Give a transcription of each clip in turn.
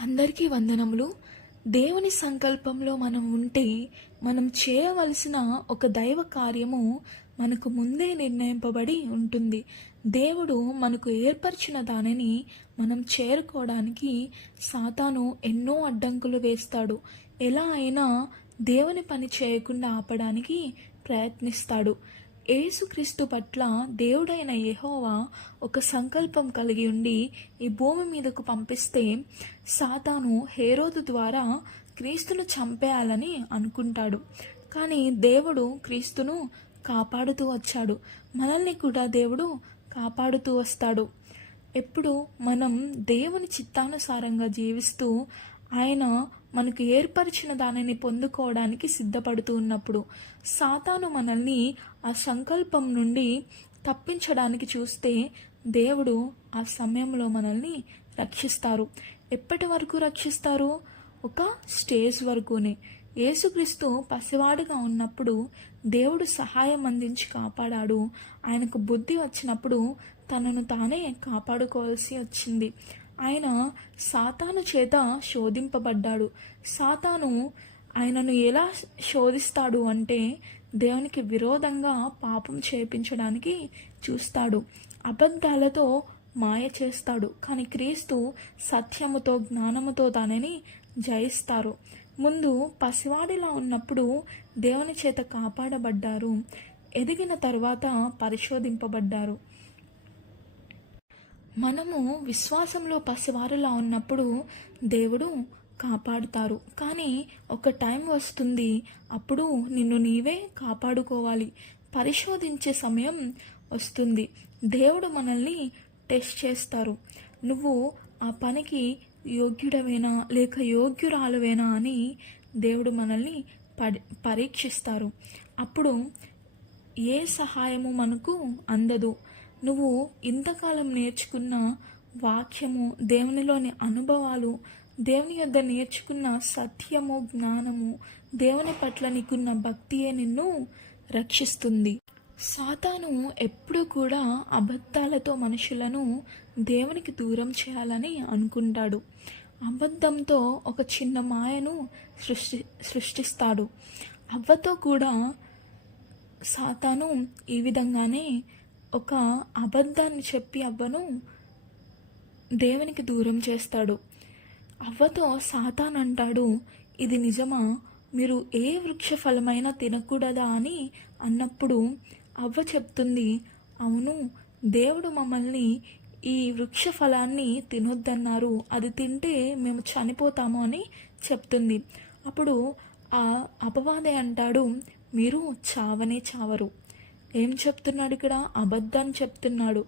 అందరికీ వందనములు. దేవుని సంకల్పంలో మనం ఉంటే మనం చేయవలసిన ఒక దైవ కార్యము మనకు ముందే నిర్ణయింపబడి ఉంటుంది. దేవుడు మనకు ఏర్పరిచిన దానిని మనం చేరుకోవడానికి సాతాను ఎన్నో అడ్డంకులు వేస్తాడు. ఎలా అయినా దేవుని పని చేయకుండా ఆపడానికి ప్రయత్నిస్తాడు. యేసుక్రీస్తు పట్ల దేవుడైన యెహోవా ఒక సంకల్పం కలిగి ఉండి ఈ భూమి మీదకు పంపిస్తే సాతాను హేరోదు ద్వారా క్రీస్తును చంపేయాలని అనుకుంటాడు. కానీ దేవుడు క్రీస్తును కాపాడుతూ వచ్చాడు. మనల్ని కూడా దేవుడు కాపాడుతూ వస్తాడు. ఎప్పుడు మనం దేవుని చిత్తానుసారంగా జీవిస్తూ ఆయన మనకు ఏర్పరిచిన దానిని పొందుకోవడానికి సిద్ధపడుతూ ఉన్నప్పుడు సాతాను మనల్ని ఆ సంకల్పం నుండి తప్పించడానికి చూస్తే దేవుడు ఆ సమయంలో మనల్ని రక్షిస్తారు. ఎప్పటి వరకు రక్షిస్తారు? ఒక స్టేజ్ వరకునే. యేసుక్రీస్తు పసివాడుగా ఉన్నప్పుడు దేవుడు సహాయం అందించి కాపాడాడు. ఆయనకు బుద్ధి వచ్చినప్పుడు తనను తానే కాపాడుకోవాల్సి వచ్చింది. ఆయన సాతాను చేత శోధింపబడ్డాడు. సాతాను ఆయనను ఎలా శోధిస్తాడు అంటే దేవునికి విరోధంగా పాపం చేయించడానికి చూస్తాడు. అబద్ధాలతో మాయ చేస్తాడు. కానీ క్రీస్తు సత్యముతో జ్ఞానముతో దానిని జయిస్తారు. ముందు పసివాడిలా ఉన్నప్పుడు దేవుని చేత కాపాడబడ్డారు. ఎదిగిన తర్వాత పరిశోధింపబడ్డారు. మనము విశ్వాసంలో పసివారులా ఉన్నప్పుడు దేవుడు కాపాడుతారు. కానీ ఒక టైం వస్తుంది, అప్పుడు నిన్ను నీవే కాపాడుకోవాలి. పరిశోధించే సమయం వస్తుంది. దేవుడు మనల్ని టెస్ట్ చేస్తారు. నువ్వు ఆ పనికి యోగ్యుడవేనా లేక యోగ్యురాలువేనా అని దేవుడు మనల్ని పరీక్షిస్తారు. అప్పుడు ఏ సహాయము మనకు అందదు. నువ్వు ఇంతకాలం నేర్చుకున్న వాక్యము, దేవునిలోని అనుభవాలు, దేవుని యొద్ద నేర్చుకున్న సత్యము, జ్ఞానము, దేవుని పట్ల నీకున్న భక్తియే నిన్ను రక్షిస్తుంది. సాతాను ఎప్పుడూ కూడా అబద్ధాలతో మనుషులను దేవునికి దూరం చేయాలని అనుకుంటాడు. అబద్ధంతో ఒక చిన్న మాయను సృష్టిస్తాడు. అవ్వతో కూడా సాతాను ఈ విధంగానే ఒక అబద్ధాన్ని చెప్పి అవ్వను దేవునికి దూరం చేస్తాడు. అవ్వతో సాతాను అంటాడు, ఇది నిజమా? మీరు ఏ వృక్ష ఫలమైనా తినకూడదా అని అన్నప్పుడు అవ్వ చెప్తుంది, అవును, దేవుడు మమ్మల్ని ఈ వృక్ష ఫలాన్ని తినొద్దన్నారు, అది తింటే మేము చనిపోతాము అని చెప్తుంది. అప్పుడు ఆ అపవాది అంటాడు, మీరు చావనే చావరు. ఏం చెప్తున్నాడు ఇక్కడ? అబద్ధాన్ని చెప్తున్నాడు.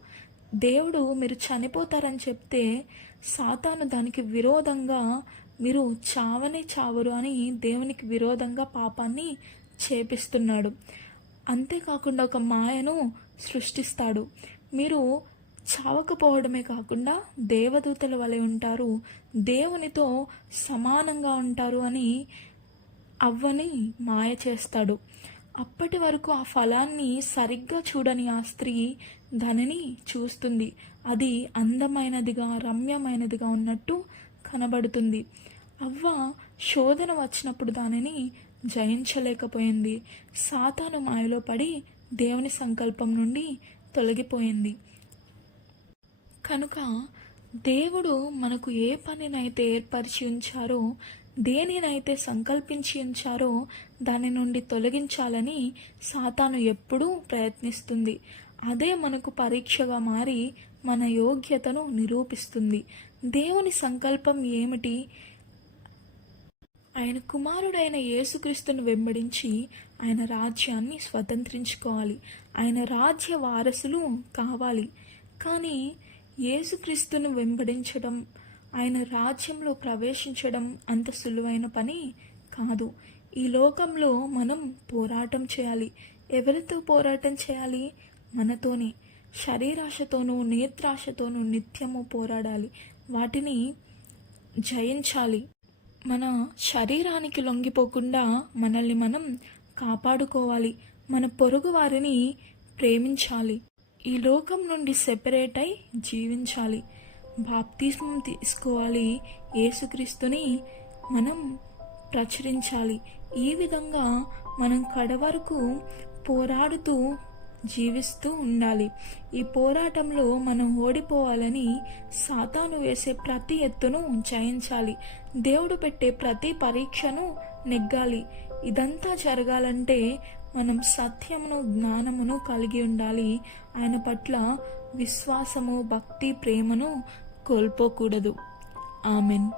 దేవుడు మీరు చనిపోతారని చెప్తే సాతాను దానికి విరోధంగా మీరు చావనే చావరు అని దేవునికి విరోధంగా పాపాన్ని చేపిస్తున్నాడు. అంతేకాకుండా ఒక మాయను సృష్టిస్తాడు. మీరు చావకపోవడమే కాకుండా దేవదూతల వలె ఉంటారు, దేవునితో సమానంగా ఉంటారు అని అవ్వని మాయ చేస్తాడు. అప్పటి వరకు ఆ ఫలాన్ని సరిగ్గా చూడని ఆ స్త్రీ దానిని చూస్తుంది. అది అందమైనదిగా, రమ్యమైనదిగా ఉన్నట్టు కనబడుతుంది. అవ్వ శోధన వచ్చినప్పుడు దానిని జయించలేకపోయింది. సాతాను మాయలో పడి దేవుని సంకల్పం నుండి తొలగిపోయింది. కనుక దేవుడు మనకు ఏ పనినైతే ఏర్పరిచి ఉంచారో, దేనినైతే సంకల్పించి ఉంచారో దాని నుండి తొలగించాలని సాతాను ఎప్పుడూ ప్రయత్నిస్తుంది. అదే మనకు పరీక్షగా మారి మన యోగ్యతను నిరూపిస్తుంది. దేవుని సంకల్పం ఏమిటి? ఆయన కుమారుడైన యేసుక్రీస్తును వెంబడించి ఆయన రాజ్యాన్ని స్వతంత్రించుకోవాలి. ఆయన రాజ్య వారసులు కావాలి. కానీ యేసుక్రీస్తును వెంబడించడం, ఆయన రాజ్యంలో ప్రవేశించడం అంత సులువైన పని కాదు. ఈ లోకంలో మనం పోరాటం చేయాలి. ఎవరితో పోరాటం చేయాలి? మనతోనే. శరీరాశతోనూ నేత్రాశతోనూ నిత్యము పోరాడాలి. వాటిని జయించాలి. మన శరీరానికి లొంగిపోకుండా మనల్ని మనం కాపాడుకోవాలి. మన పొరుగు వారిని ప్రేమించాలి. ఈ లోకం నుండి సెపరేట్ అయి జీవించాలి. బాప్తిస్మం తీసుకోవాలి, యేసుక్రీస్తుని మనం ప్రచురించాలి. ఈ విధంగా మనం కడవరకు పోరాడుతూ జీవిస్తూ ఉండాలి. ఈ పోరాటంలో మనం ఓడిపోవాలని సాతాను వేసే ప్రతి ఎత్తును జయించాలి. దేవుడు పెట్టే ప్రతి పరీక్షను నెగ్గాలి. ఇదంతా జరగాలంటే మనం సత్యమును, జ్ఞానమును కలిగి ఉండాలి. ఆయన పట్ల విశ్వాసము, భక్తి, ప్రేమను కోల్పోకూడదు. ఆమెన్.